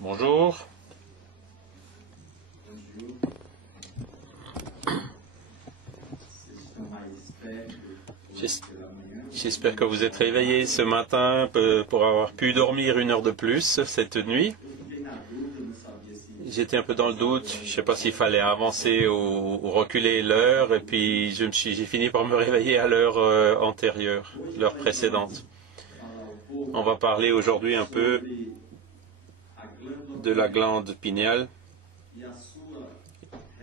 Bonjour. J'espère que vous êtes réveillés ce matin pour avoir pu dormir une heure de plus cette nuit. J'étais un peu dans le doute, je ne sais pas s'il fallait avancer ou reculer l'heure, et puis j'ai fini par me réveiller à l'heure antérieure, l'heure précédente. On va parler aujourd'hui un peu de la glande pinéale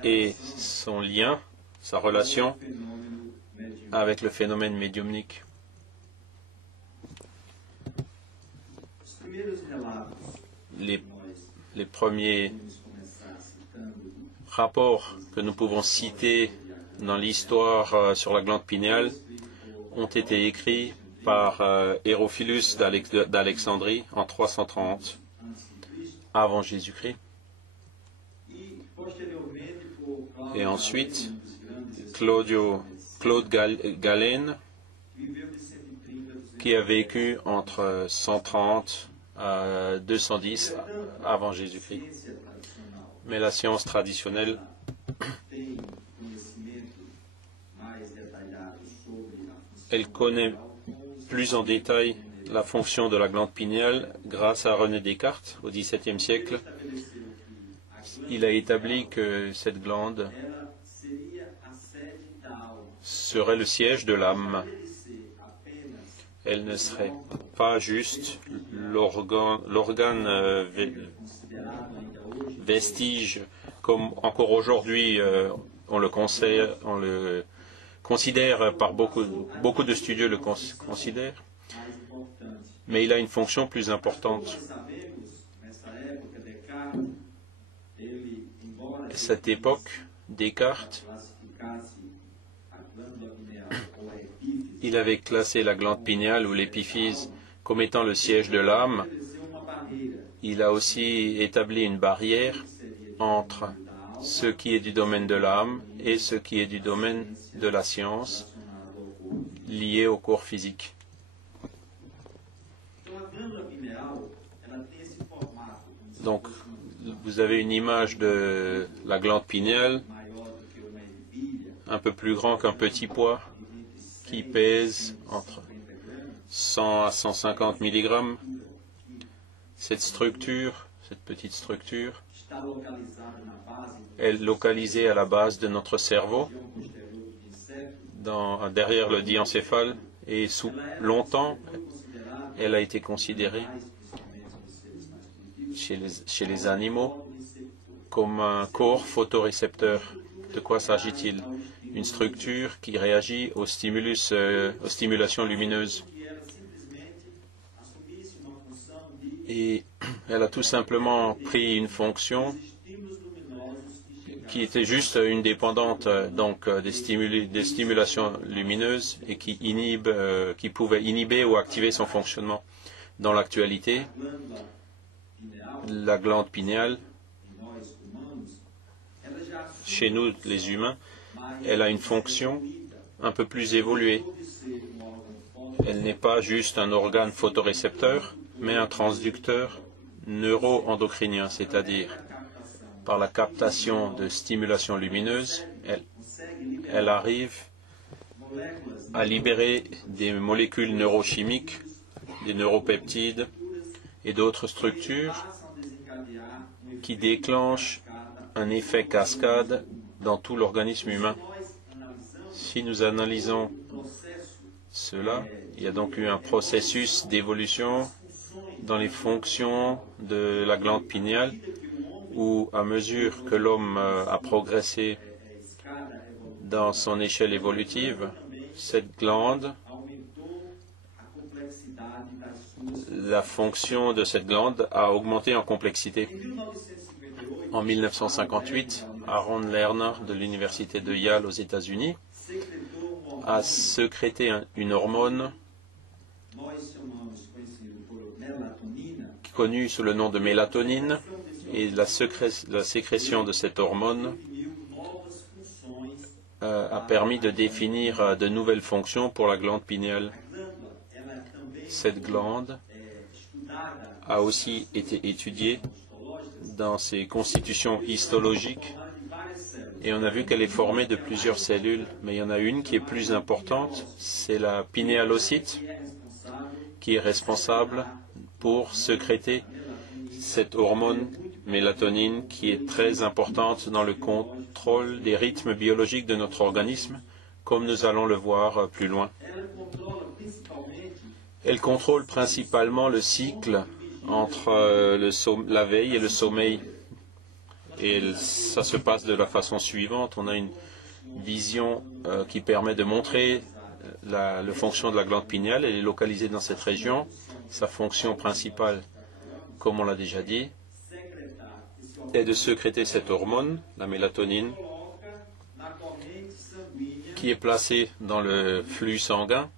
et son lien, sa relation avec le phénomène médiumnique. Les premiers rapports que nous pouvons citer dans l'histoire sur la glande pinéale ont été écrits par Hérophilus d'Alexandrie en 330 avant Jésus-Christ. Et ensuite, Claude Galen, qui a vécu entre 130 à 210 avant Jésus-Christ. Mais la science traditionnelle elle connaît plus en détail la fonction de la glande pinéale grâce à René Descartes au XVIIe siècle. Il a établi que cette glande serait le siège de l'âme. Elle ne serait pas juste l'organe vestige, comme encore aujourd'hui on le considère par beaucoup de studieux le considèrent, mais il a une fonction plus importante. À cette époque, Descartes, il avait classé la glande pinéale ou l'épiphyse comme étant le siège de l'âme. Il a aussi établi une barrière entre ce qui est du domaine de l'âme et ce qui est du domaine de la science lié au corps physique. Donc, vous avez une image de la glande pinéale, un peu plus grand qu'un petit pois, qui pèse entre 100 à 150 mg. Cette petite structure, est localisée à la base de notre cerveau, derrière le diencéphale, et longtemps, elle a été considérée chez les animaux comme un corps photorécepteur. De quoi s'agit-il? Une structure qui réagit aux stimulations lumineuses. Et elle a tout simplement pris une fonction qui était juste une dépendante donc des stimulations lumineuses et qui pouvait inhiber ou activer son fonctionnement. Dans l'actualité, la glande pinéale, chez nous les humains, elle a une fonction un peu plus évoluée. Elle n'est pas juste un organe photorécepteur, mais un transducteur neuro-endocrinien, c'est-à-dire par la captation de stimulations lumineuses, elle arrive à libérer des molécules neurochimiques, des neuropeptides et d'autres structures qui déclenchent un effet cascade dans tout l'organisme humain. Si nous analysons cela, il y a donc eu un processus d'évolution dans les fonctions de la glande pinéale où, à mesure que l'homme a progressé dans son échelle évolutive, cette glande, la fonction de cette glande a augmenté en complexité. En 1958, Aaron Lerner de l'université de Yale aux États-Unis a sécrété une hormone connue sous le nom de mélatonine, et la sécrétion de cette hormone a permis de définir de nouvelles fonctions pour la glande pinéale. Cette glande a aussi été étudiée dans ses constitutions histologiques et on a vu qu'elle est formée de plusieurs cellules, mais il y en a une qui est plus importante, c'est la pinéalocyte qui est responsable pour sécréter cette hormone mélatonine qui est très importante dans le contrôle des rythmes biologiques de notre organisme, comme nous allons le voir plus loin. Elle contrôle principalement le cycle entre la veille et le sommeil. Et ça se passe de la façon suivante. On a une vision qui permet de montrer la fonction de la glande pinéale. Elle est localisée dans cette région. Sa fonction principale, comme on l'a déjà dit, est de sécréter cette hormone, la mélatonine, qui est placée dans le flux sanguin,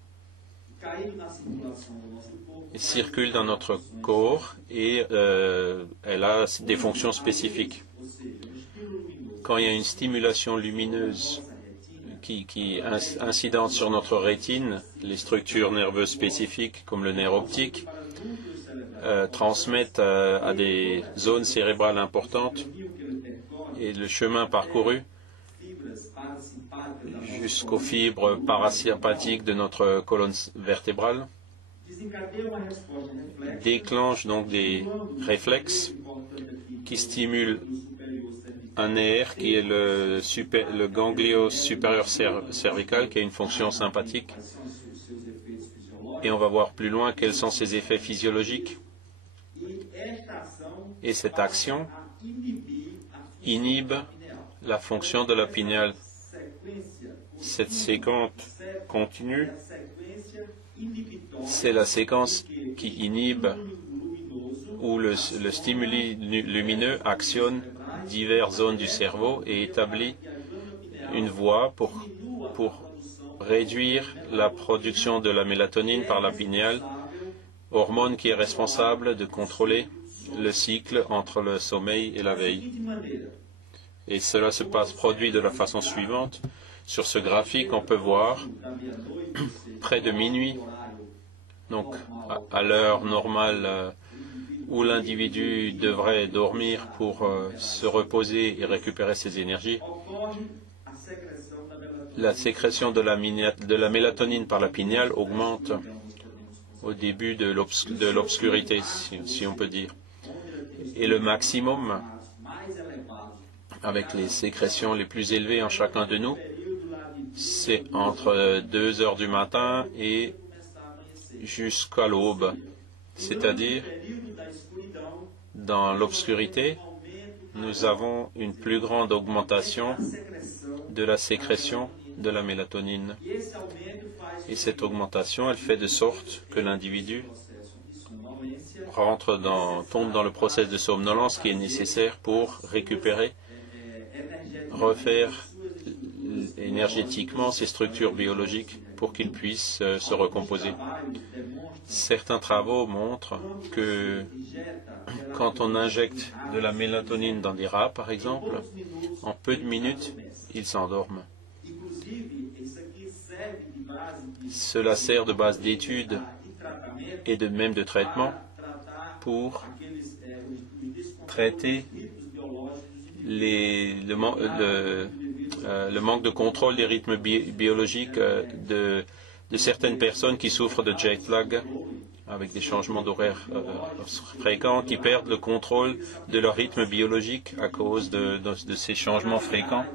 circule dans notre corps et elle a des fonctions spécifiques. Quand il y a une stimulation lumineuse qui incidente sur notre rétine, les structures nerveuses spécifiques comme le nerf optique transmettent à des zones cérébrales importantes et le chemin parcouru jusqu'aux fibres parasympathiques de notre colonne vertébrale déclenche donc des réflexes qui stimulent un nerf qui est le ganglio supérieur cervical qui a une fonction sympathique. Et on va voir plus loin quels sont ses effets physiologiques. Et cette action inhibe la fonction de la pinéale. Cette séquence continue, c'est la séquence qui inhibe où le stimuli lumineux actionne diverses zones du cerveau et établit une voie pour réduire la production de la mélatonine par la pinéale, hormone qui est responsable de contrôler le cycle entre le sommeil et la veille. Et cela se produit de la façon suivante. Sur ce graphique, on peut voir près de minuit, donc à l'heure normale où l'individu devrait dormir pour se reposer et récupérer ses énergies, la sécrétion de la mélatonine par la pinéale augmente au début de l'obscurité, si on peut dire. Et le maximum, avec les sécrétions les plus élevées en chacun de nous, c'est entre 2 heures du matin et jusqu'à l'aube. C'est-à-dire, dans l'obscurité, nous avons une plus grande augmentation de la sécrétion de la mélatonine. Et cette augmentation, elle fait de sorte que l'individu tombe dans le processus de somnolence qui est nécessaire pour récupérer, refaire énergétiquement ses structures biologiques pour qu'il puisse se recomposer. Certains travaux montrent que quand on injecte de la mélatonine dans des rats, par exemple, en peu de minutes, ils s'endorment. Cela sert de base d'étude et même de traitement pour traiter le manque de contrôle des rythmes biologiques de certaines personnes qui souffrent de jet lag avec des changements d'horaire fréquents, qui perdent le contrôle de leur rythme biologique à cause de ces changements fréquents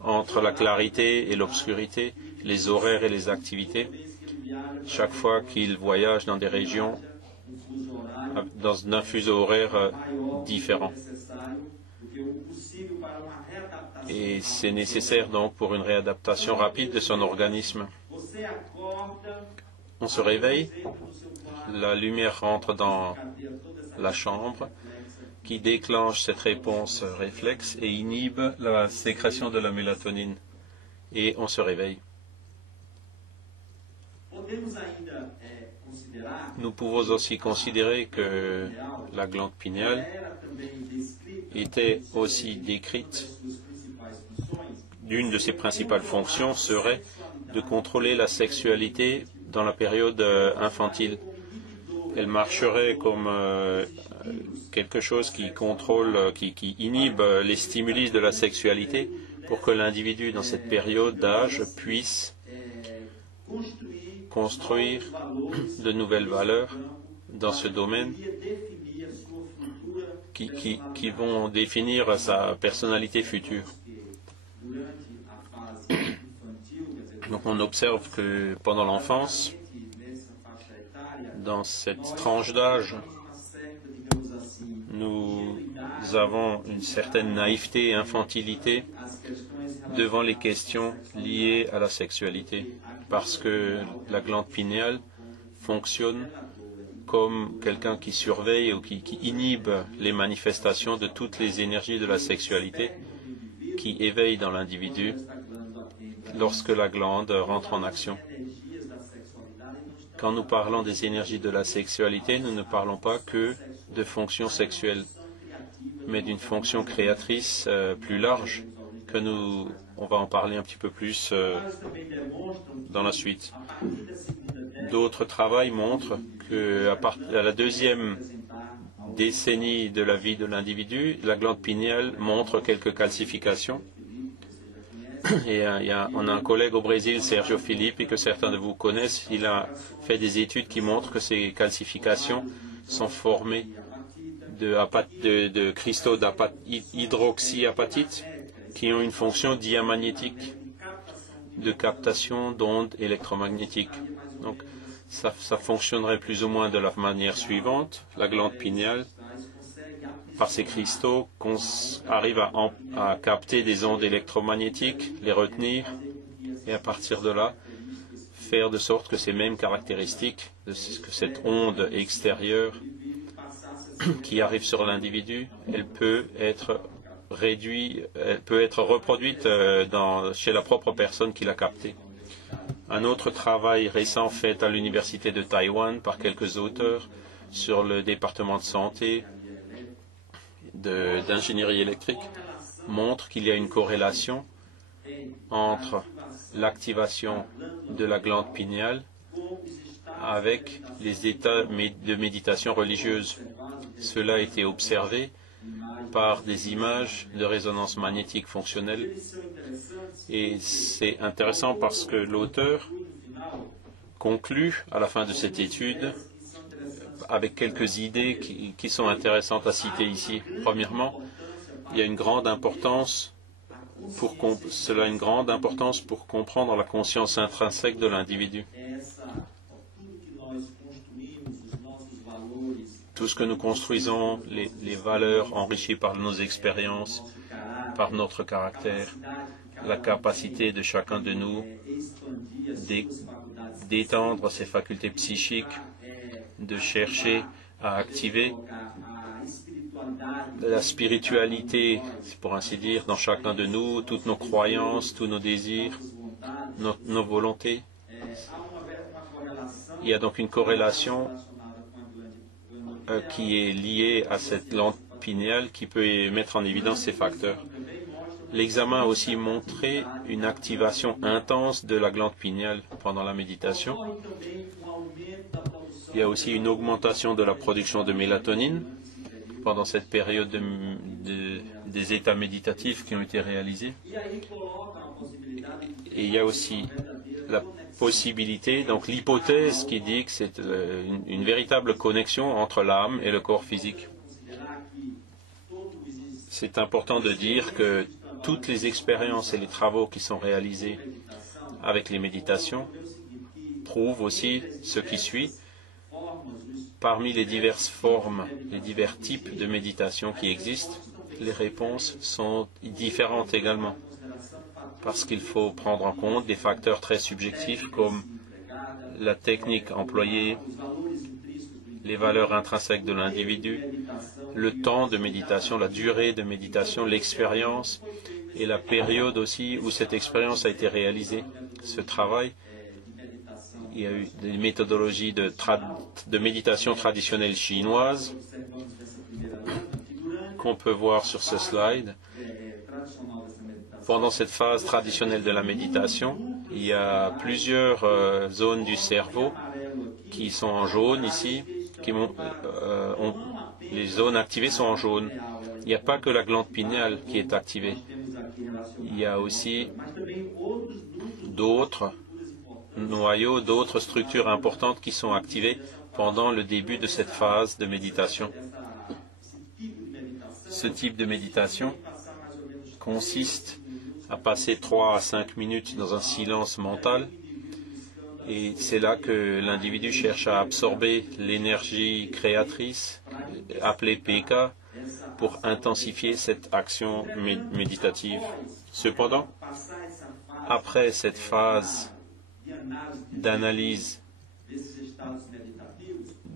entre la clarité et l'obscurité, les horaires et les activités. Chaque fois qu'ils voyagent dans des régions dans un fuseau horaire différent. Et c'est nécessaire donc pour une réadaptation rapide de son organisme. On se réveille, la lumière rentre dans la chambre qui déclenche cette réponse réflexe et inhibe la sécrétion de la mélatonine. Et on se réveille. Nous pouvons aussi considérer que la glande pinéale était aussi décrite. L'une de ses principales fonctions serait de contrôler la sexualité dans la période infantile. Elle marcherait comme quelque chose qui contrôle, qui inhibe les stimuli de la sexualité pour que l'individu, dans cette période d'âge, puisse construire de nouvelles valeurs dans ce domaine qui vont définir sa personnalité future. Donc on observe que pendant l'enfance, dans cette tranche d'âge, nous avons une certaine naïveté et infantilité devant les questions liées à la sexualité, parce que la glande pinéale fonctionne comme quelqu'un qui surveille ou qui inhibe les manifestations de toutes les énergies de la sexualité, qui éveillent dans l'individu lorsque la glande rentre en action. Quand nous parlons des énergies de la sexualité, nous ne parlons pas que de fonctions sexuelles, mais d'une fonction créatrice plus large, que on va en parler un petit peu plus dans la suite. D'autres travaux montrent qu'à la deuxième décennie de la vie de l'individu, la glande pinéale montre quelques calcifications. Et on a un collègue au Brésil, Sergio Filipe, et que certains de vous connaissent. Il a fait des études qui montrent que ces calcifications sont formées de cristaux d'hydroxyapatite qui ont une fonction diamagnétique de captation d'ondes électromagnétiques. Donc, ça fonctionnerait plus ou moins de la manière suivante. La glande pinéale, par ces cristaux, arrive à capter des ondes électromagnétiques, les retenir, et à partir de là, faire de sorte que ces mêmes caractéristiques, que cette onde extérieure qui arrive sur l'individu, elle peut être reproduite chez la propre personne qui l'a captée. Un autre travail récent fait à l'université de Taïwan par quelques auteurs sur le département de santé d'ingénierie électrique montre qu'il y a une corrélation entre l'activation de la glande pinéale avec les états de méditation religieuse. Cela a été observé par des images de résonance magnétique fonctionnelle. Et c'est intéressant parce que l'auteur conclut à la fin de cette étude avec quelques idées qui sont intéressantes à citer ici. Premièrement, il y a une grande importance pour comprendre la conscience intrinsèque de l'individu. Tout ce que nous construisons, les valeurs enrichies par nos expériences, par notre caractère, la capacité de chacun de nous d'étendre ses facultés psychiques, de chercher à activer la spiritualité, pour ainsi dire, dans chacun de nous, toutes nos croyances, tous nos désirs, nos volontés. Il y a donc une corrélation qui est liée à cette glande pinéale qui peut mettre en évidence ces facteurs. L'examen a aussi montré une activation intense de la glande pinéale pendant la méditation. Il y a aussi une augmentation de la production de mélatonine pendant cette période des états méditatifs qui ont été réalisés. Et il y a aussi la possibilité, donc l'hypothèse qui dit que c'est une véritable connexion entre l'âme et le corps physique. C'est important de dire que toutes les expériences et les travaux qui sont réalisés avec les méditations prouvent aussi ce qui suit. Parmi les diverses formes, les divers types de méditation qui existent, les réponses sont différentes également, parce qu'il faut prendre en compte des facteurs très subjectifs comme la technique employée, les valeurs intrinsèques de l'individu, le temps de méditation, la durée de méditation, l'expérience et la période aussi où cette expérience a été réalisée. Ce travail, il y a eu des méthodologies de méditation traditionnelle chinoise qu'on peut voir sur ce slide. Pendant cette phase traditionnelle de la méditation, il y a plusieurs zones du cerveau qui sont en jaune ici, les zones activées sont en jaune. Il n'y a pas que la glande pinéale qui est activée. Il y a aussi d'autres noyaux, d'autres structures importantes qui sont activées pendant le début de cette phase de méditation. Ce type de méditation consiste à passer 3 à 5 minutes dans un silence mental. Et c'est là que l'individu cherche à absorber l'énergie créatrice, appelée PK, pour intensifier cette action méditative. Cependant, après cette phase d'analyse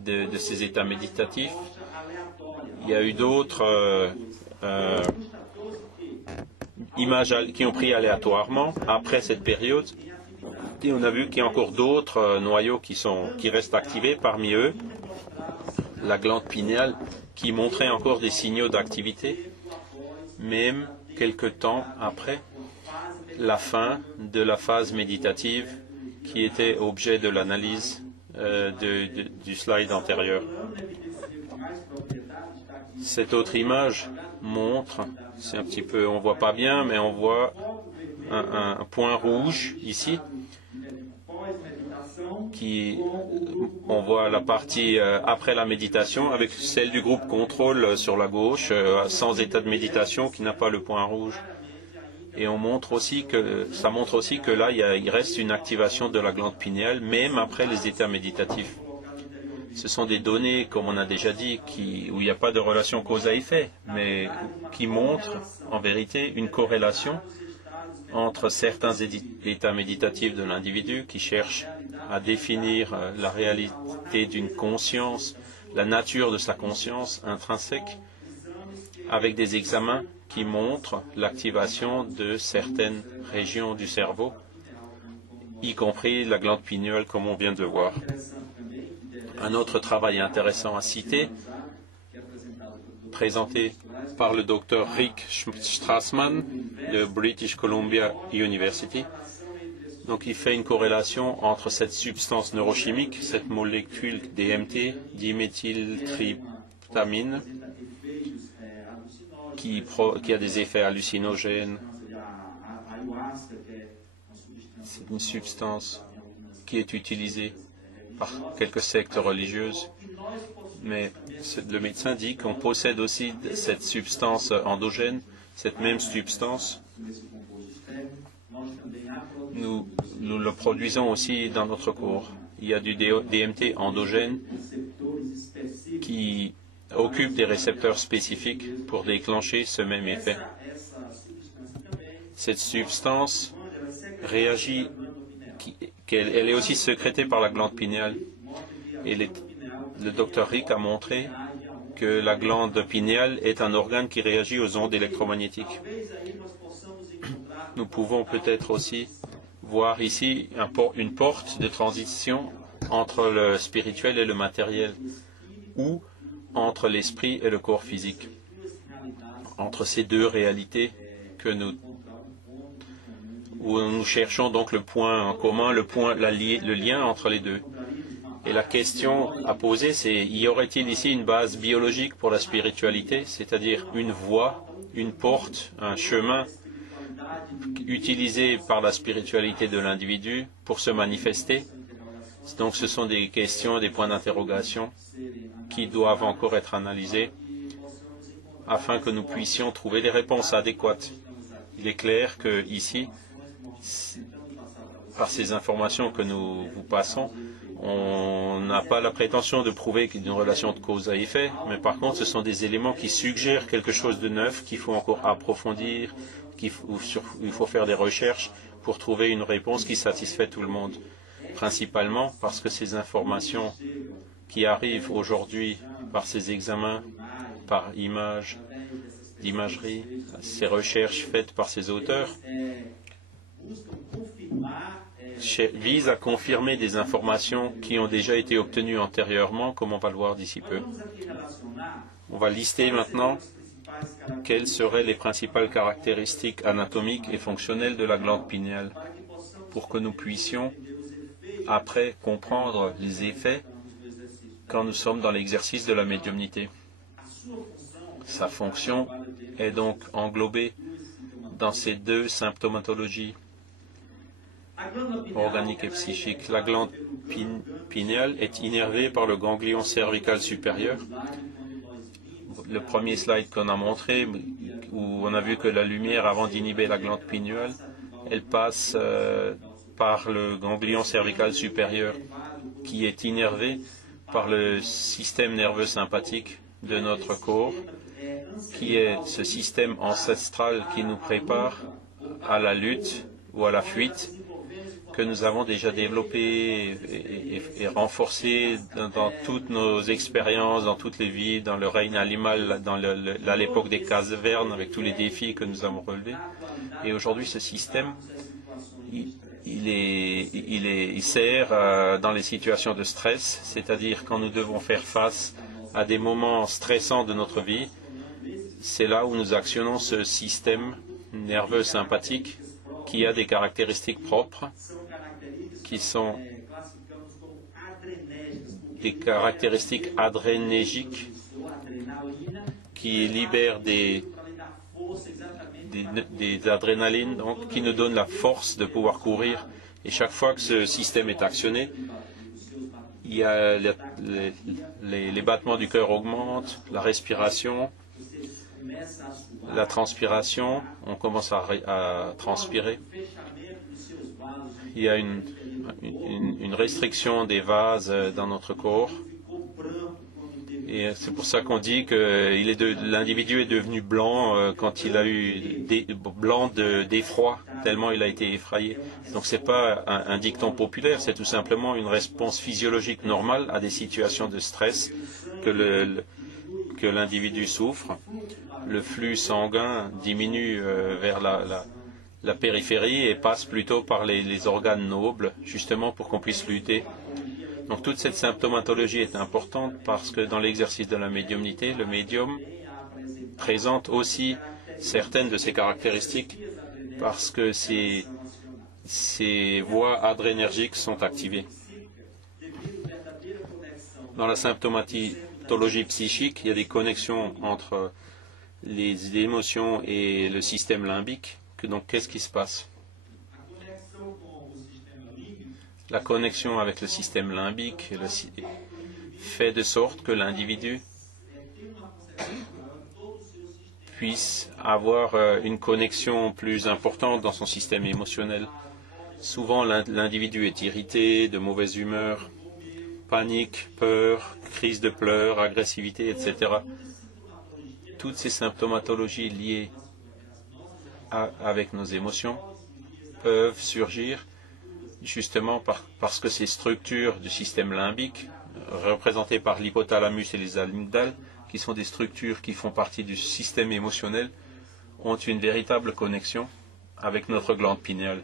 de ces états méditatifs, il y a eu d'autres images qui ont pris aléatoirement après cette période. Et on a vu qu'il y a encore d'autres noyaux qui restent activés, parmi eux la glande pinéale qui montrait encore des signaux d'activité, même quelque temps après la fin de la phase méditative qui était objet de l'analyse du slide antérieur. Cette autre image montre, c'est un petit peu, on ne voit pas bien, mais on voit un point rouge ici. On voit la partie après la méditation avec celle du groupe contrôle sur la gauche, sans état de méditation, qui n'a pas le point rouge. Et ça montre aussi que là, il reste une activation de la glande pinéale, même après les états méditatifs. Ce sont des données, comme on a déjà dit, où il n'y a pas de relation cause à effet, mais qui montrent en vérité une corrélation entre certains états méditatifs de l'individu qui cherchent à définir la réalité d'une conscience, la nature de sa conscience intrinsèque, avec des examens qui montrent l'activation de certaines régions du cerveau, y compris la glande pinéale, comme on vient de voir. Un autre travail intéressant à citer, présenté par le docteur Rick Strassman de British Columbia University. Donc il fait une corrélation entre cette substance neurochimique, cette molécule DMT, diméthyltryptamine, qui a des effets hallucinogènes. C'est une substance qui est utilisée par quelques sectes religieuses. Mais le médecin dit qu'on possède aussi cette substance endogène, cette même substance. Nous le produisons aussi dans notre corps. Il y a du DMT endogène qui occupe des récepteurs spécifiques pour déclencher ce même effet. Cette substance réagit, elle est aussi sécrétée par la glande pinéale. Et le docteur Rick a montré que la glande pinéale est un organe qui réagit aux ondes électromagnétiques. Nous pouvons peut-être aussi voir ici une porte de transition entre le spirituel et le matériel, ou entre l'esprit et le corps physique, entre ces deux réalités où nous cherchons donc le point en commun, le lien entre les deux. Et la question à poser, c'est, y aurait-il ici une base biologique pour la spiritualité, c'est-à-dire une voie, une porte, un chemin utilisé par la spiritualité de l'individu pour se manifester? Donc ce sont des questions, des points d'interrogation qui doivent encore être analysés afin que nous puissions trouver des réponses adéquates. Il est clair que ici, par ces informations que nous vous passons, on n'a pas la prétention de prouver qu'il y a une relation de cause à effet, mais par contre, ce sont des éléments qui suggèrent quelque chose de neuf qu'il faut encore approfondir, il faut faire des recherches pour trouver une réponse qui satisfait tout le monde. Principalement parce que ces informations qui arrivent aujourd'hui par ces examens, par d'imagerie, ces recherches faites par ces auteurs, vise à confirmer des informations qui ont déjà été obtenues antérieurement, comme on va le voir d'ici peu. On va lister maintenant quelles seraient les principales caractéristiques anatomiques et fonctionnelles de la glande pinéale, pour que nous puissions, après, comprendre les effets quand nous sommes dans l'exercice de la médiumnité. Sa fonction est donc englobée dans ces deux symptomatologies, organique et psychique. La glande pinéale est innervée par le ganglion cervical supérieur. Le premier slide qu'on a montré, où on a vu que la lumière, avant d'inhiber la glande pinéale, elle passe par le ganglion cervical supérieur, qui est innervé par le système nerveux sympathique de notre corps, qui est ce système ancestral qui nous prépare à la lutte ou à la fuite, que nous avons déjà développé et renforcé dans toutes nos expériences, dans toutes les vies, dans le règne animal, à l'époque des cavernes, avec tous les défis que nous avons relevés. Et aujourd'hui, ce système, il sert dans les situations de stress, c'est-à-dire quand nous devons faire face à des moments stressants de notre vie. C'est là où nous actionnons ce système nerveux sympathique qui a des caractéristiques propres, qui sont des caractéristiques adrénergiques, qui libèrent des adrénalines, donc, qui nous donnent la force de pouvoir courir. Et chaque fois que ce système est actionné, il y a les battements du cœur augmentent, la respiration, la transpiration, on commence à transpirer. Il y a une restriction des vases dans notre corps. Et c'est pour ça qu'on dit que l'individu est devenu blanc quand il a eu blanc d'effroi, tellement il a été effrayé. Donc ce n'est pas un dicton populaire, c'est tout simplement une réponse physiologique normale à des situations de stress que l'individu souffre. Le flux sanguin diminue vers la périphérie et passe plutôt par les organes nobles, justement pour qu'on puisse lutter. Donc toute cette symptomatologie est importante parce que dans l'exercice de la médiumnité, le médium présente aussi certaines de ses caractéristiques parce que ses voies adrénergiques sont activées. Dans la symptomatologie psychique, il y a des connexions entre les émotions et le système limbique. Donc qu'est-ce qui se passe? La connexion avec le système limbique fait de sorte que l'individu puisse avoir une connexion plus importante dans son système émotionnel. Souvent, l'individu est irrité, de mauvaise humeur, panique, peur, crise de pleurs, agressivité, etc. Toutes ces symptomatologies liées avec nos émotions peuvent surgir justement parce que ces structures du système limbique, représentées par l'hypothalamus et les amygdales, qui sont des structures qui font partie du système émotionnel, ont une véritable connexion avec notre glande pinéale.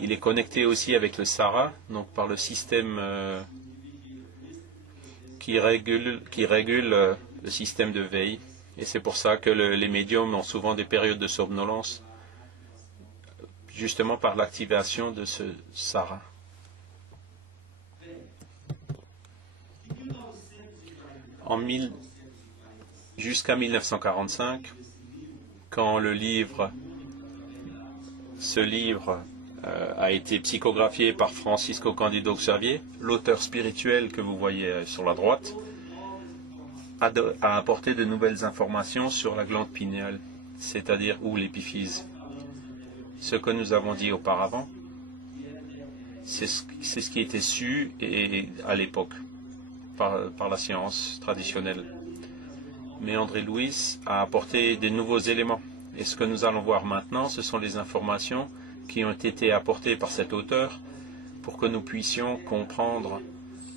Il est connecté aussi avec le SARA, donc par le système qui régule le système de veille. Et c'est pour ça que les médiums ont souvent des périodes de somnolence, justement par l'activation de ce SARA. Jusqu'à 1945, quand ce livre a été psychographié par Francisco Cândido Xavier, l'auteur spirituel que vous voyez sur la droite, a apporté de nouvelles informations sur la glande pinéale, c'est-à-dire ou l'épiphyse. Ce que nous avons dit auparavant, c'est ce qui était su à l'époque par la science traditionnelle. Mais André Louis a apporté des nouveaux éléments. Et ce que nous allons voir maintenant, ce sont les informations qui ont été apportées par cet auteur pour que nous puissions comprendre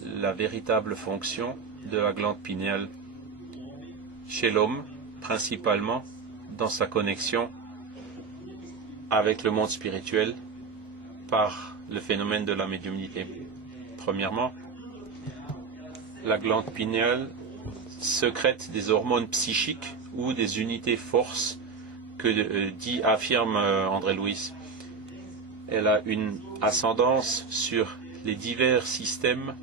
la véritable fonction de la glande pinéale chez l'homme, principalement dans sa connexion avec le monde spirituel par le phénomène de la médiumnité. Premièrement, la glande pinéale sécrète des hormones psychiques ou des unités force que affirme André Louis. Elle a une ascendance sur les divers systèmes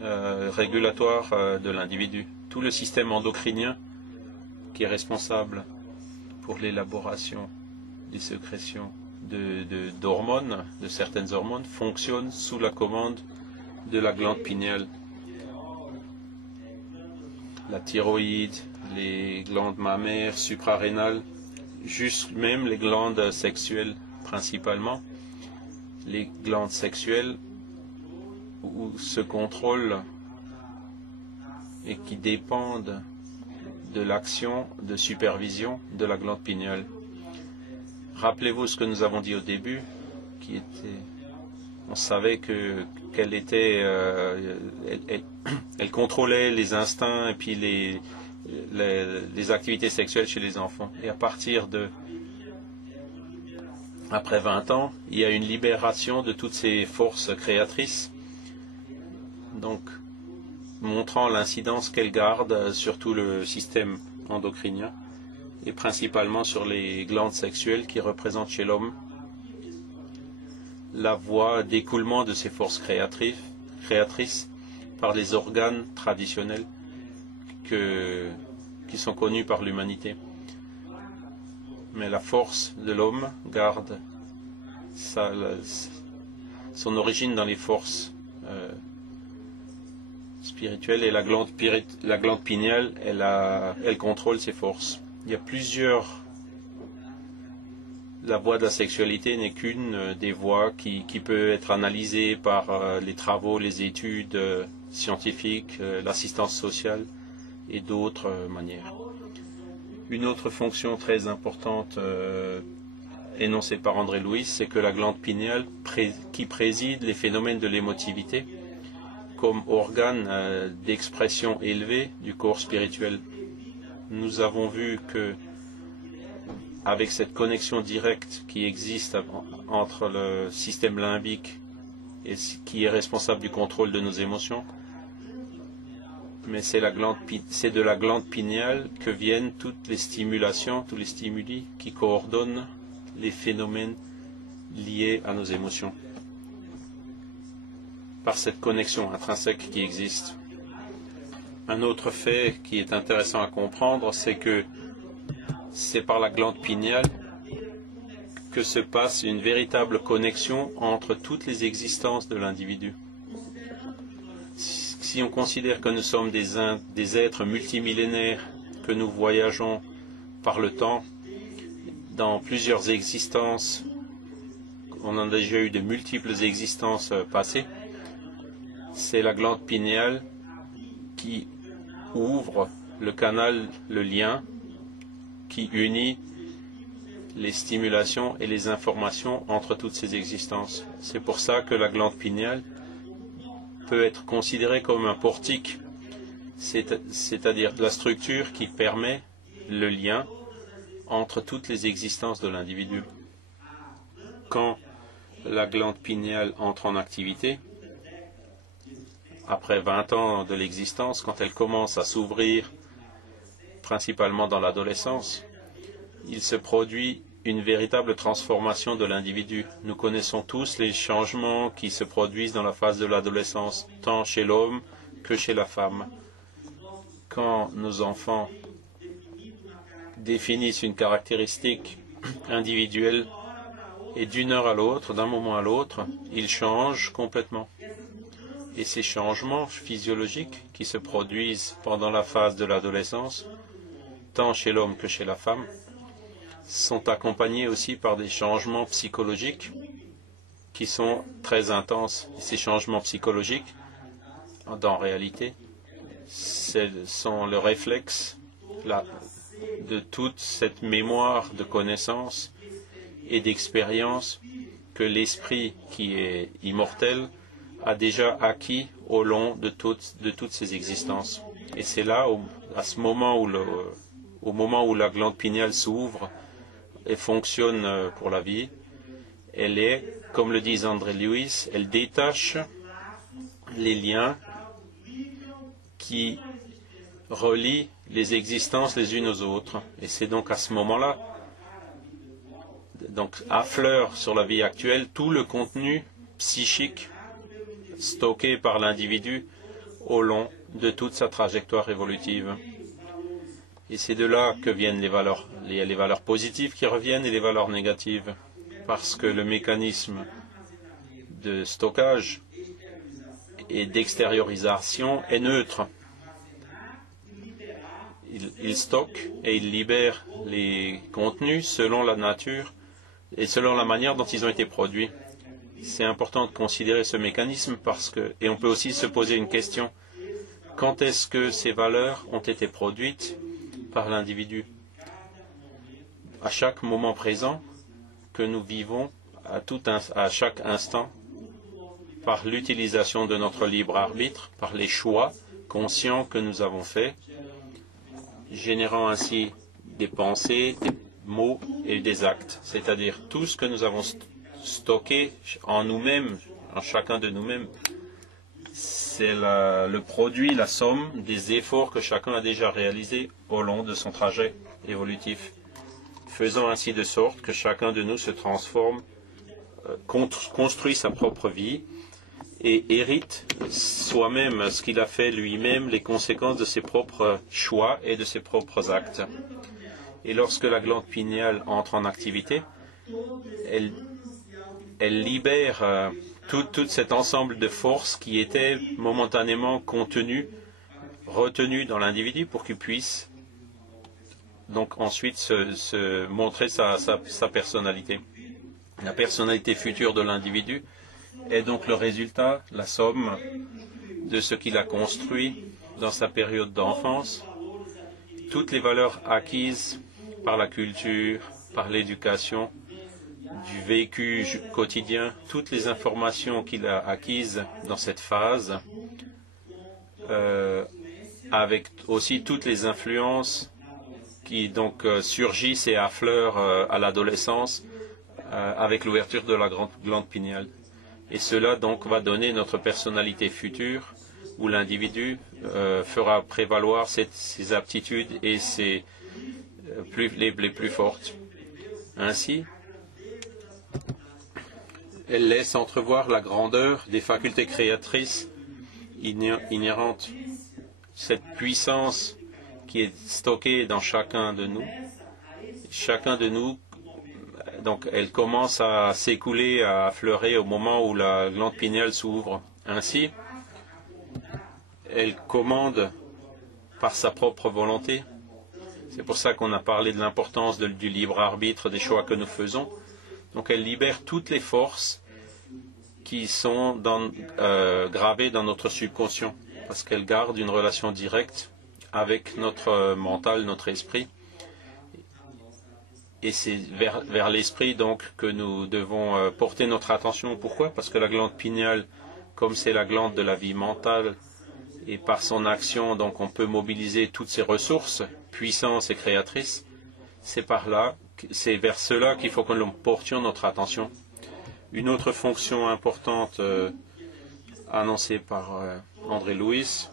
régulatoires de l'individu. Tout le système endocrinien qui est responsable pour l'élaboration des sécrétions d'hormones, de certaines hormones, fonctionne sous la commande de la glande pinéale. La thyroïde, les glandes mammaires, suprarénales, juste même les glandes sexuelles principalement. Les glandes sexuelles où se contrôlent et qui dépendent de l'action de supervision de la glande pinéale. Rappelez-vous ce que nous avons dit au début, qui était, on savait qu'elle était, elle contrôlait les instincts et puis les activités sexuelles chez les enfants. Et à partir de, après 20 ans, il y a une libération de toutes ces forces créatrices, donc montrant l'incidence qu'elle garde sur tout le système endocrinien et principalement sur les glandes sexuelles qui représentent chez l'homme la voie d'écoulement de ces forces créatrices par les organes traditionnels qui sont connus par l'humanité. Mais la force de l'homme garde son origine dans les forces spirituelles, et la glande pinéale, elle contrôle ces forces. Il y a plusieurs. La voie de la sexualité n'est qu'une des voies qui peut être analysée par les travaux, les études scientifiques, l'assistance sociale et d'autres manières. Une autre fonction très importante énoncée par André Louis, c'est que la glande pinéale qui préside les phénomènes de l'émotivité comme organe d'expression élevé du corps spirituel. Nous avons vu que avec cette connexion directe qui existe entre le système limbique et qui est responsable du contrôle de nos émotions, mais c'est de la glande pinéale que viennent toutes les stimulations, tous les stimuli qui coordonnent les phénomènes liés à nos émotions, par cette connexion intrinsèque qui existe. Un autre fait qui est intéressant à comprendre, c'est que c'est par la glande pinéale que se passe une véritable connexion entre toutes les existences de l'individu. Si on considère que nous sommes des êtres multimillénaires, que nous voyageons par le temps, dans plusieurs existences, on a déjà eu de multiples existences passées, c'est la glande pinéale qui ouvre le canal, le lien, qui unit les stimulations et les informations entre toutes ces existences. C'est pour ça que la glande pinéale peut être considérée comme un portique, c'est-à-dire la structure qui permet le lien entre toutes les existences de l'individu. Quand la glande pinéale entre en activité, après 20 ans de l'existence, quand elle commence à s'ouvrir, principalement dans l'adolescence, il se produit une véritable transformation de l'individu. Nous connaissons tous les changements qui se produisent dans la phase de l'adolescence, tant chez l'homme que chez la femme. Quand nos enfants définissent une caractéristique individuelle et d'une heure à l'autre, d'un moment à l'autre, ils changent complètement. Et ces changements physiologiques qui se produisent pendant la phase de l'adolescence, tant chez l'homme que chez la femme, sont accompagnés aussi par des changements psychologiques qui sont très intenses. Et ces changements psychologiques, en réalité, sont le réflexe de toute cette mémoire de connaissances et d'expériences que l'esprit qui est immortel a déjà acquis au long de toutes ces existences. Et c'est là, à ce moment au moment où la glande pinéale s'ouvre et fonctionne pour la vie, elle est, comme le dit André Louis, elle détache les liens qui relient les existences les unes aux autres. Et c'est donc à ce moment-là, donc affleure sur la vie actuelle tout le contenu psychique stockée par l'individu au long de toute sa trajectoire évolutive. Et c'est de là que viennent les valeurs. Il y a les valeurs positives qui reviennent et les valeurs négatives. Parce que le mécanisme de stockage et d'extériorisation est neutre. Il stocke et il libère les contenus selon la nature et selon la manière dont ils ont été produits. C'est important de considérer ce mécanisme parce que, et on peut aussi se poser une question, quand est-ce que ces valeurs ont été produites par l'individu? À chaque moment présent que nous vivons, à chaque instant, par l'utilisation de notre libre arbitre, par les choix conscients que nous avons faits, générant ainsi des pensées, des mots et des actes, c'est-à-dire tout ce que nous avons stocké en nous-mêmes, en chacun de nous-mêmes. C'est le produit, la somme des efforts que chacun a déjà réalisés au long de son trajet évolutif, faisant ainsi de sorte que chacun de nous se transforme, construit sa propre vie et hérite soi-même ce qu'il a fait lui-même, les conséquences de ses propres choix et de ses propres actes. Et lorsque la glande pinéale entre en activité, elle libère tout cet ensemble de forces qui étaient momentanément contenues, retenues dans l'individu pour qu'il puisse donc ensuite se montrer sa personnalité. La personnalité future de l'individu est donc le résultat, la somme de ce qu'il a construit dans sa période d'enfance, toutes les valeurs acquises par la culture, par l'éducation, du vécu quotidien, toutes les informations qu'il a acquises dans cette phase, avec aussi toutes les influences qui donc surgissent et affleurent à l'adolescence avec l'ouverture de la glande pinéale. Et cela donc va donner notre personnalité future où l'individu fera prévaloir ses aptitudes et les plus fortes. Ainsi, elle laisse entrevoir la grandeur des facultés créatrices inhérentes, cette puissance qui est stockée dans chacun de nous. Chacun de nous, donc elle commence à s'écouler, à affleurer au moment où la glande pinéale s'ouvre. Ainsi, elle commande par sa propre volonté. C'est pour ça qu'on a parlé de l'importance du libre arbitre des choix que nous faisons. Donc elle libère toutes les forces qui sont gravées dans notre subconscient, parce qu'elle garde une relation directe avec notre mental, notre esprit. Et c'est vers l'esprit donc que nous devons porter notre attention. Pourquoi? Parce que la glande pinéale, comme c'est la glande de la vie mentale, et par son action, donc on peut mobiliser toutes ses ressources, puissances et créatrices, c'est vers cela qu'il faut que nous portions notre attention. Une autre fonction importante annoncée par André Louis,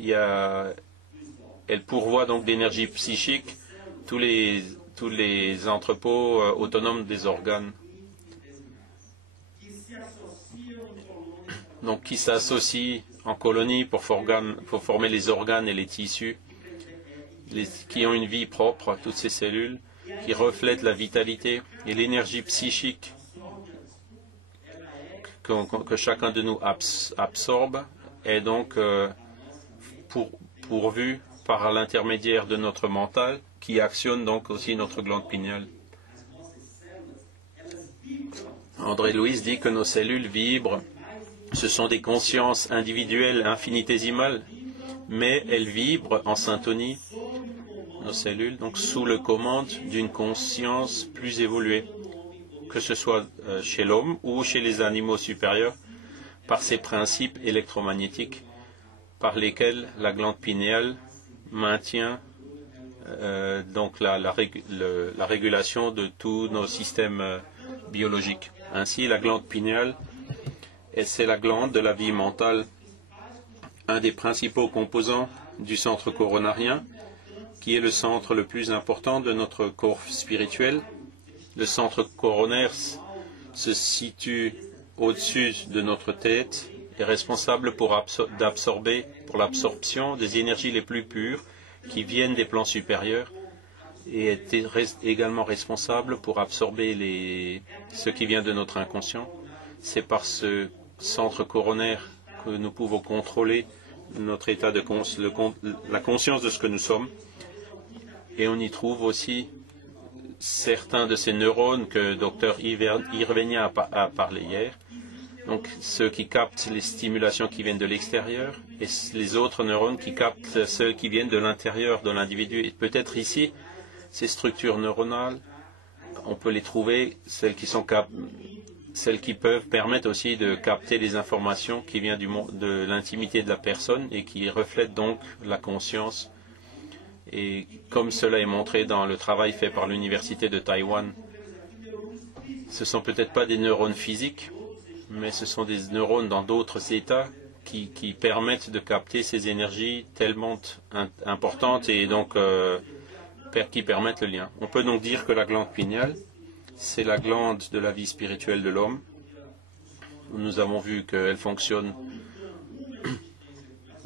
elle pourvoit donc d'énergie psychique tous les entrepôts autonomes des organes, donc qui s'associent en colonie pour former les organes et les tissus, qui ont une vie propre, toutes ces cellules, qui reflètent la vitalité et l'énergie psychique que chacun de nous absorbe, est donc pourvu par l'intermédiaire de notre mental, qui actionne donc aussi notre glande pinéale. André Louis dit que nos cellules vibrent. Ce sont des consciences individuelles infinitésimales, mais elles vibrent en syntonie, nos cellules, donc sous le commande d'une conscience plus évoluée, que ce soit chez l'homme ou chez les animaux supérieurs, par ces principes électromagnétiques par lesquels la glande pinéale maintient donc la régulation de tous nos systèmes biologiques. Ainsi, la glande pinéale, c'est la glande de la vie mentale, un des principaux composants du centre coronarien, qui est le centre le plus important de notre corps spirituel. Le centre coronaire se situe au-dessus de notre tête est responsable pour l'absorption des énergies les plus pures qui viennent des plans supérieurs et est également responsable pour absorber ce qui vient de notre inconscient. C'est par ce centre coronaire que nous pouvons contrôler notre état de la conscience de ce que nous sommes. Et on y trouve aussi certains de ces neurones que Dr Irvenia a parlé hier. Donc ceux qui captent les stimulations qui viennent de l'extérieur et les autres neurones qui captent ceux qui viennent de l'intérieur de l'individu. Et peut-être ici, ces structures neuronales, on peut les trouver, celles qui peuvent permettre aussi de capter les informations qui viennent de l'intimité de la personne et qui reflètent donc la conscience. Et comme cela est montré dans le travail fait par l'Université de Taïwan, ce ne sont peut-être pas des neurones physiques, mais ce sont des neurones dans d'autres états qui permettent de capter ces énergies tellement importantes et donc qui permettent le lien. On peut donc dire que la glande pinéale, c'est la glande de la vie spirituelle de l'homme. Nous avons vu qu'elle fonctionne,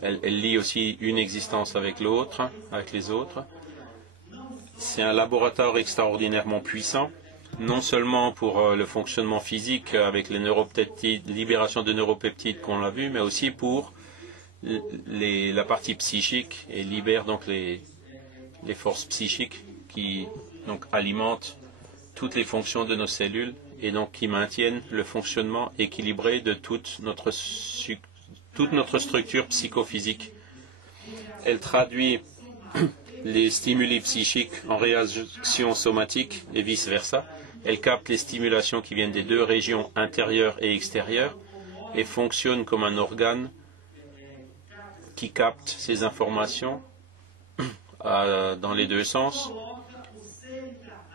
elle lie aussi une existence avec l'autre, avec les autres. C'est un laboratoire extraordinairement puissant, non seulement pour le fonctionnement physique avec les neuropeptides, libération de neuropeptides qu'on l'a vu, mais aussi pour la partie psychique et libère donc les forces psychiques qui donc alimentent toutes les fonctions de nos cellules et donc qui maintiennent le fonctionnement équilibré de toute notre structure psychophysique. Elle traduit les stimuli psychiques en réactions somatiques et vice-versa. Elle capte les stimulations qui viennent des deux régions intérieures et extérieures et fonctionne comme un organe qui capte ces informations dans les deux sens.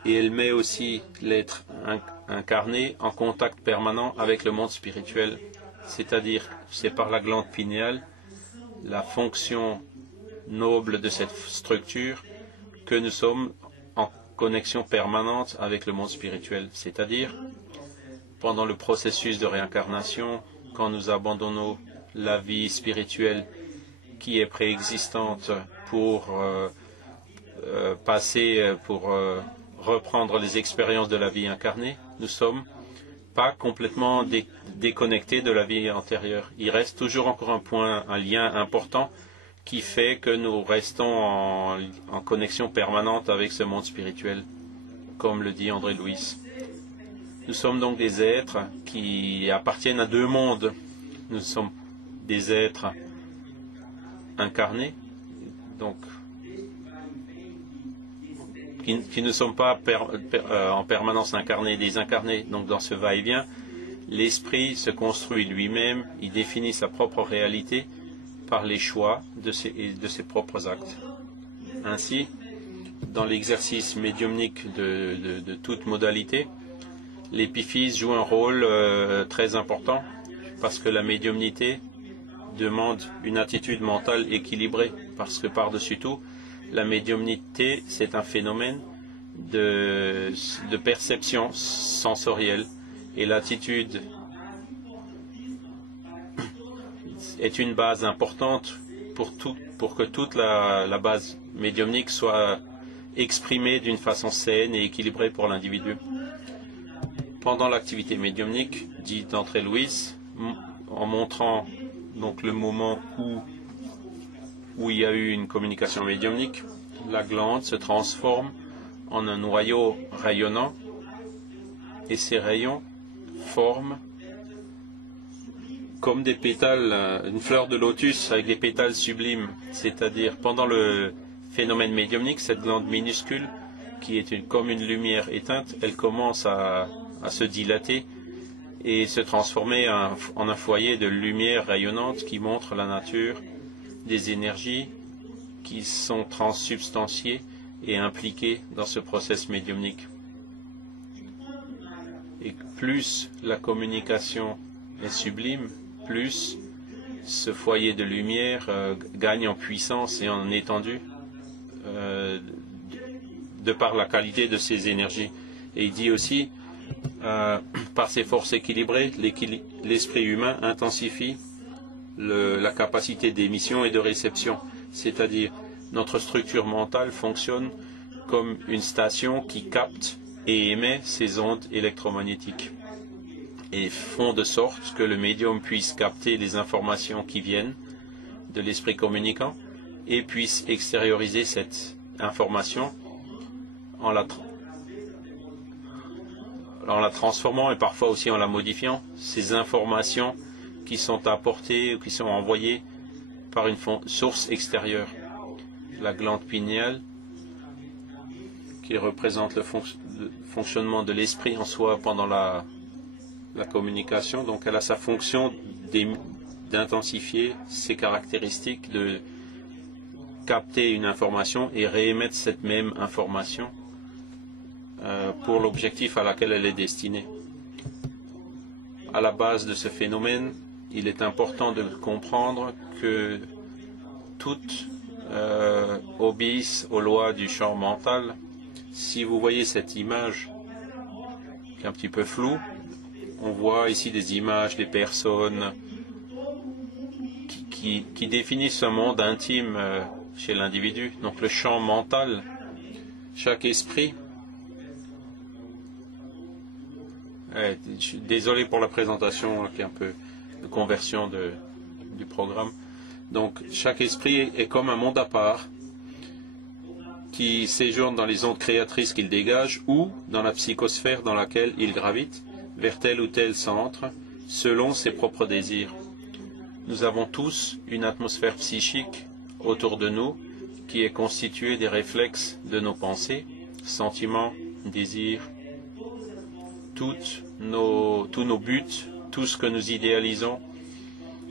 Et elle met aussi l'être incarné en contact permanent avec le monde spirituel. C'est-à-dire, c'est par la glande pinéale, la fonction noble de cette structure, que nous sommes en connexion permanente avec le monde spirituel. C'est-à-dire, pendant le processus de réincarnation, quand nous abandonnons la vie spirituelle qui est préexistante pour reprendre les expériences de la vie incarnée, nous ne sommes pas complètement déconnectés de la vie antérieure. Il reste toujours encore un lien important qui fait que nous restons en connexion permanente avec ce monde spirituel, comme le dit André Louis. Nous sommes donc des êtres qui appartiennent à deux mondes. Nous sommes des êtres incarnés, donc qui ne sont pas en permanence incarnés, désincarnés. Donc dans ce va-et-vient, l'esprit se construit lui-même, il définit sa propre réalité par les choix de ses propres actes. Ainsi, dans l'exercice médiumnique de toute modalité, l'épiphyse joue un rôle très important parce que la médiumnité demande une attitude mentale équilibrée, parce que par-dessus tout, la médiumnité, c'est un phénomène de perception sensorielle et l'attitude est une base importante pour que toute la base médiumnique soit exprimée d'une façon saine et équilibrée pour l'individu. Pendant l'activité médiumnique, dit André Louis, en montrant donc le moment où il y a eu une communication médiumnique, la glande se transforme en un noyau rayonnant et ces rayons forment comme des pétales, une fleur de lotus avec des pétales sublimes. C'est-à-dire, pendant le phénomène médiumnique, cette glande minuscule, qui est comme une lumière éteinte, elle commence à se dilater et se transformer en un foyer de lumière rayonnante qui montre la nature des énergies qui sont transsubstantiées et impliquées dans ce processus médiumnique. Et plus la communication est sublime, plus ce foyer de lumière gagne en puissance et en étendue de par la qualité de ces énergies. Et il dit aussi, par ses forces équilibrées, l'esprit humain intensifie la capacité d'émission et de réception. C'est-à-dire, notre structure mentale fonctionne comme une station qui capte et émet ces ondes électromagnétiques et font de sorte que le médium puisse capter les informations qui viennent de l'esprit communicant et puisse extérioriser cette information en la transformant et parfois aussi en la modifiant. Ces informations qui sont apportées ou qui sont envoyées par une source extérieure. La glande pinéale, qui représente le fonctionnement de l'esprit en soi pendant la communication. Donc elle a sa fonction d'intensifier ses caractéristiques, de capter une information et réémettre cette même information pour l'objectif à laquelle elle est destinée. À la base de ce phénomène, il est important de comprendre que toutes obéissent aux lois du champ mental. Si vous voyez cette image qui est un petit peu floue, on voit ici des images des personnes qui définissent un monde intime chez l'individu. Donc le champ mental, chaque esprit. Désolé pour la présentation, qui est un peu de conversion du programme. Donc chaque esprit est comme un monde à part qui séjourne dans les ondes créatrices qu'il dégage ou dans la psychosphère dans laquelle il gravite vers tel ou tel centre selon ses propres désirs. Nous avons tous une atmosphère psychique autour de nous qui est constituée des réflexes de nos pensées, sentiments, désirs, tous nos buts, tout ce que nous idéalisons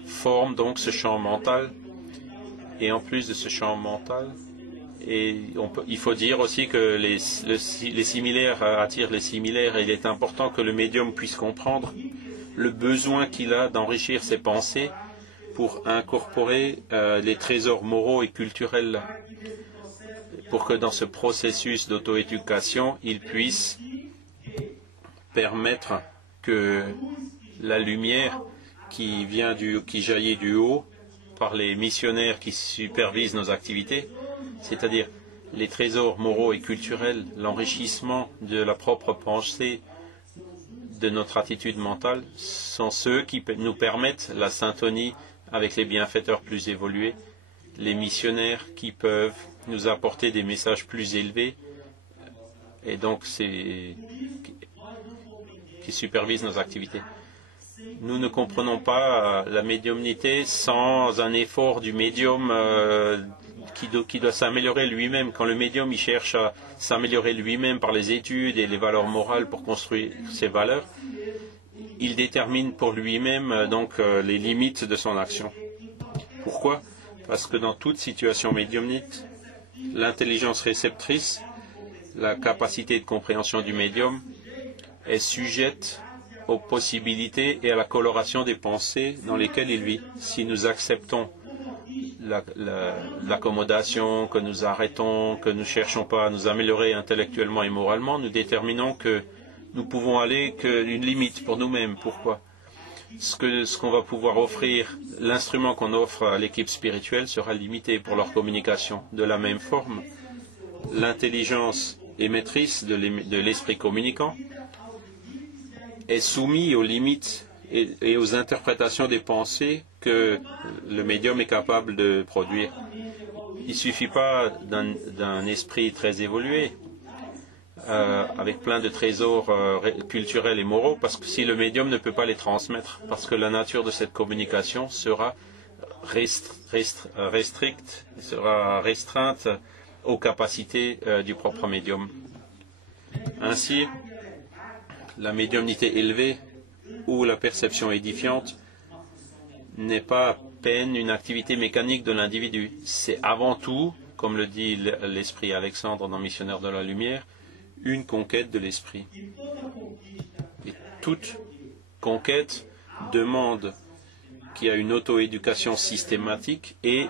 forment donc ce champ mental. Et en plus de ce champ mental, il faut dire aussi que les similaires attirent les similaires et il est important que le médium puisse comprendre le besoin qu'il a d'enrichir ses pensées pour incorporer les trésors moraux et culturels pour que dans ce processus d'auto-éducation, il puisse permettre que la lumière qui jaillit du haut par les missionnaires qui supervisent nos activités, c'est-à-dire les trésors moraux et culturels, l'enrichissement de la propre pensée, de notre attitude mentale, sont ceux qui nous permettent la syntonie avec les bienfaiteurs plus évolués, les missionnaires qui peuvent nous apporter des messages plus élevés, et donc qui supervisent nos activités. Nous ne comprenons pas la médiumnité sans un effort du médium qui doit s'améliorer lui-même. Quand le médium il cherche à s'améliorer lui-même par les études et les valeurs morales pour construire ses valeurs, il détermine pour lui-même les limites de son action. Pourquoi? Parce que dans toute situation médiumnique, l'intelligence réceptrice, la capacité de compréhension du médium est sujette aux possibilités et à la coloration des pensées dans lesquelles il vit. Si nous acceptons l'accommodation, que nous arrêtons, que nous ne cherchons pas à nous améliorer intellectuellement et moralement, nous déterminons que nous pouvons aller qu'une limite pour nous-mêmes. Pourquoi? Ce qu'on va pouvoir offrir, l'instrument qu'on offre à l'équipe spirituelle sera limité pour leur communication. De la même forme, l'intelligence émettrice de l'esprit communicant est soumise aux limites et aux interprétations des pensées que le médium est capable de produire. Il ne suffit pas d'un esprit très évolué, avec plein de trésors culturels et moraux, parce que si le médium ne peut pas les transmettre, parce que la nature de cette communication sera restreinte aux capacités du propre médium. Ainsi, la médiumnité élevée ou la perception édifiante n'est pas à peine une activité mécanique de l'individu. C'est avant tout, comme le dit l'esprit Alexandre dans Missionnaire de la Lumière, une conquête de l'esprit. Et toute conquête demande qu'il y ait une auto-éducation systématique et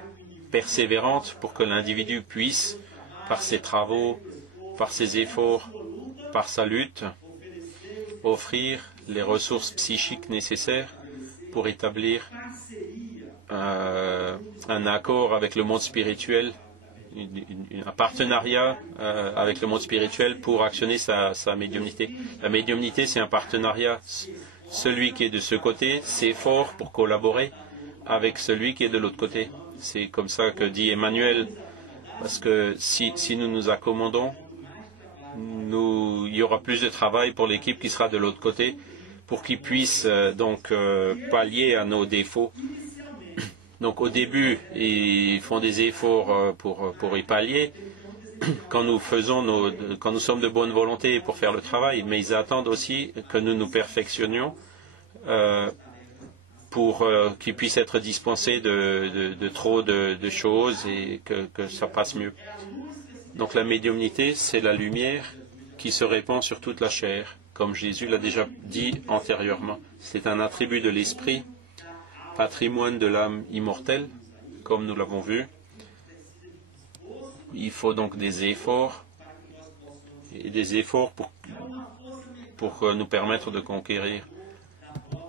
persévérante pour que l'individu puisse, par ses travaux, par ses efforts, par sa lutte, offrir les ressources psychiques nécessaires pour établir un accord avec le monde spirituel, un partenariat avec le monde spirituel pour actionner sa médiumnité. La médiumnité, c'est un partenariat. Celui qui est de ce côté s'efforce pour collaborer avec celui qui est de l'autre côté. C'est comme ça que dit Emmanuel, parce que si nous nous accommodons, il y aura plus de travail pour l'équipe qui sera de l'autre côté, pour qu'ils puissent pallier à nos défauts. Donc au début, ils font des efforts pour y pallier quand nous sommes de bonne volonté pour faire le travail, mais ils attendent aussi que nous nous perfectionnions pour qu'ils puissent être dispensés de trop de choses et que ça passe mieux. Donc la médiumnité, c'est la lumière qui se répand sur toute la chair, comme Jésus l'a déjà dit antérieurement. C'est un attribut de l'esprit, patrimoine de l'âme immortelle, comme nous l'avons vu. Il faut donc des efforts, et des efforts pour nous permettre de conquérir.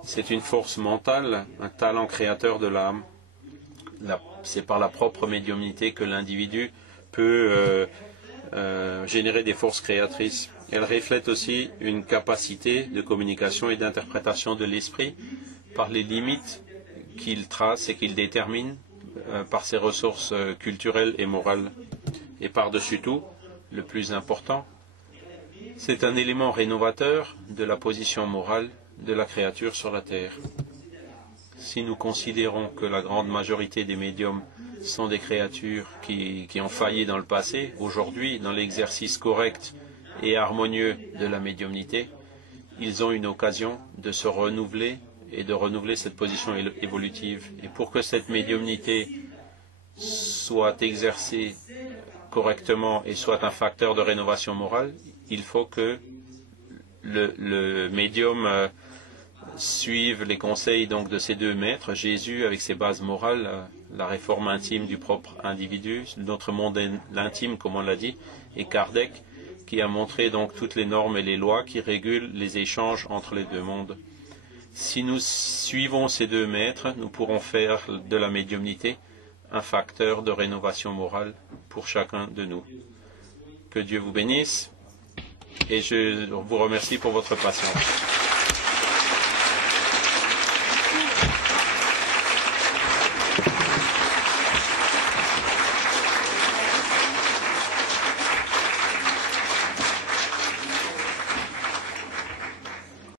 C'est une force mentale, un talent créateur de l'âme. C'est par la propre médiumnité que l'individu peut générer des forces créatrices. Elle reflète aussi une capacité de communication et d'interprétation de l'esprit par les limites qu'il trace et qu'il détermine par ses ressources culturelles et morales. Et par-dessus tout, le plus important, c'est un élément rénovateur de la position morale de la créature sur la terre. Si nous considérons que la grande majorité des médiums sont des créatures qui ont failli dans le passé, aujourd'hui, dans l'exercice correct et harmonieux de la médiumnité, ils ont une occasion de se renouveler et de renouveler cette position évolutive. Et pour que cette médiumnité soit exercée correctement et soit un facteur de rénovation morale, il faut que le médium suive les conseils donc de ces deux maîtres, Jésus avec ses bases morales, la réforme intime du propre individu, notre monde intime comme on l'a dit, et Kardec qui a montré donc toutes les normes et les lois qui régulent les échanges entre les deux mondes. Si nous suivons ces deux maîtres, nous pourrons faire de la médiumnité un facteur de rénovation morale pour chacun de nous. Que Dieu vous bénisse et je vous remercie pour votre patience.